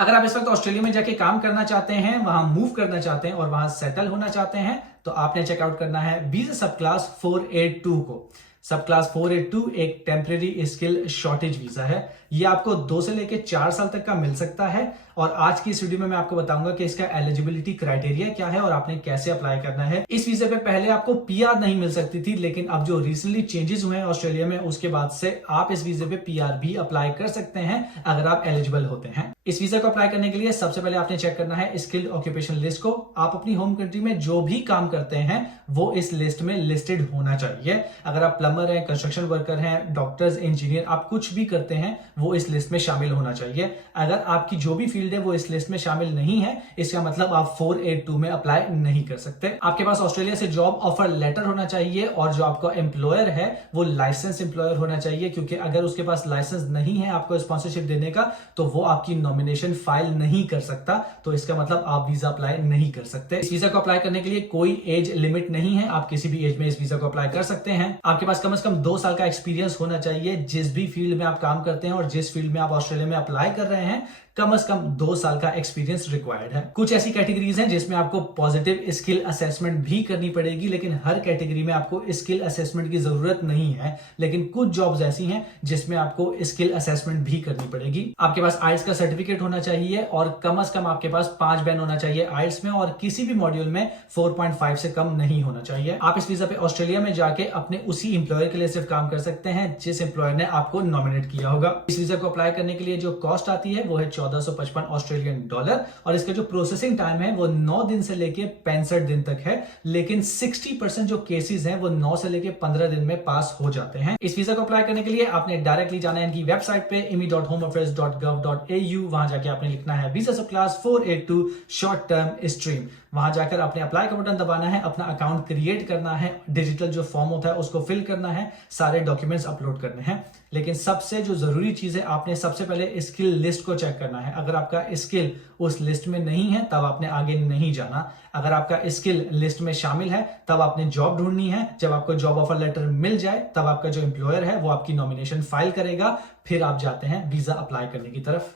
अगर आप इस वक्त ऑस्ट्रेलिया में जाके काम करना चाहते हैं, वहां मूव करना चाहते हैं और वहां सेटल होना चाहते हैं, तो आपने चेकआउट करना है वीजा सब क्लास 482 को। सब क्लास 482 एक टेम्परेरी स्किल शॉर्टेज वीजा है। ये आपको 2 से लेकर 4 साल तक का मिल सकता है। और आज की इस वीडियो में मैं आपको बताऊंगा कि इसका एलिजिबिलिटी क्राइटेरिया क्या है और आपने कैसे अप्लाई करना है। इस वीजा पे पहले आपको पीआर नहीं मिल सकती थी, लेकिन अब जो रिसेंटली चेंजेस हुए हैं ऑस्ट्रेलिया में, उसके बाद से आप इस वीजा पे पीआर भी अप्लाई कर सकते हैं अगर आप एलिजिबल होते हैं। इस वीजा को अप्लाई करने के लिए सबसे पहले आपने चेक करना है स्किल्ड ऑक्यूपेशन लिस्ट को। आप अपनी होम कंट्री में जो भी काम करते हैं वो इस लिस्ट में लिस्टेड होना चाहिए। अगर आप प्लम्बर हैं, कंस्ट्रक्शन वर्कर हैं, डॉक्टर्स, इंजीनियर, आप कुछ भी करते हैं वो इस लिस्ट में शामिल होना चाहिए। अगर आपकी जो भी फील्ड है वो इस लिस्ट में शामिल नहीं है, इसका मतलब आप 482 में अप्लाई नहीं कर सकते। आपके पास ऑस्ट्रेलिया से जॉब ऑफर लेटर होना चाहिए और जो आपका एम्प्लॉयर है वो लाइसेंस एम्प्लॉयर होना चाहिए, क्योंकि अगर उसके पास लाइसेंस नहीं है आपको स्पॉन्सरशिप देने का तो वो आपकी नॉमिनेशन फाइल नहीं कर सकता। तो इसका मतलब आप वीजा अप्लाई नहीं कर सकते। इस वीजा को अप्लाई करने के लिए कोई एज लिमिट नहीं है, आप किसी भी एज में इस वीजा को अप्लाई कर सकते हैं। आपके पास कम से कम 2 साल का एक्सपीरियंस होना चाहिए जिस भी फील्ड में आप काम करते हैं, और जिस फील्ड में आप ऑस्ट्रेलिया में अप्लाई कर रहे हैं कम से कम 2 साल का एक्सपीरियंस रिक्वायर्ड है। कुछ ऐसी कैटेगरीज हैं जिसमें आपको पॉजिटिव स्किल असेसमेंट भी करनी पड़ेगी, लेकिन हर कैटेगरी में आपको स्किल असेसमेंट की जरूरत नहीं है। लेकिन कुछ जॉब्स ऐसी हैं जिसमें आपको स्किल असेसमेंट भी करनी पड़ेगी। आपके पास आइल्स का सर्टिफिकेट होना चाहिए और कम से कम आपके पास 5 बैंड होना चाहिए आइल्स में, और किसी भी मॉड्यूल में 4.5 से कम नहीं होना चाहिए। आप इस वीजा पे ऑस्ट्रेलिया में जाके अपने उसी एम्प्लॉयर के लिए सिर्फ काम कर सकते हैं जिस एम्प्लॉयर ने आपको नॉमिनेट किया होगा। इस वीजा को अप्लाई करने के लिए जो कॉस्ट आती है वो है $1455 ऑस्ट्रेलियन डॉलर, और इसका जो प्रोसेसिंग टाइम है वो 9 दिन से लेके 65 दिन तक है। लेकिन 60% जो केसेस हैं वो 9 से लेके 15 दिन में पास हो जाते हैं। इस वीजा को अप्लाई करने के लिए आपने डायरेक्टली जाना है इनकी वेबसाइट पे me.homeaffairs.gov.au। वहां जाके आपने लिखना है वीजा सब क्लास 482 शॉर्ट टर्म स्ट्रीम। वहां जाकर आपने अप्लाई का बटन दबाना है, अपना अकाउंट क्रिएट करना है, डिजिटल जो फॉर्म होता है उसको फिल करना है, सारे डॉक्यूमेंट्स अपलोड करने हैं। लेकिन सबसे जो जरूरी चीज है, आपने सबसे पहले स्किल लिस्ट को चेक करना है। अगर आपका स्किल उस लिस्ट में नहीं है तब आपने आगे नहीं जाना। अगर आपका स्किल लिस्ट में शामिल है तब आपने जॉब ढूंढनी है। जब आपको जॉब ऑफर लेटर मिल जाए तब आपका जो एम्प्लॉयर है वो आपकी नॉमिनेशन फाइल करेगा, फिर आप जाते हैं वीजा अप्लाई करने की तरफ।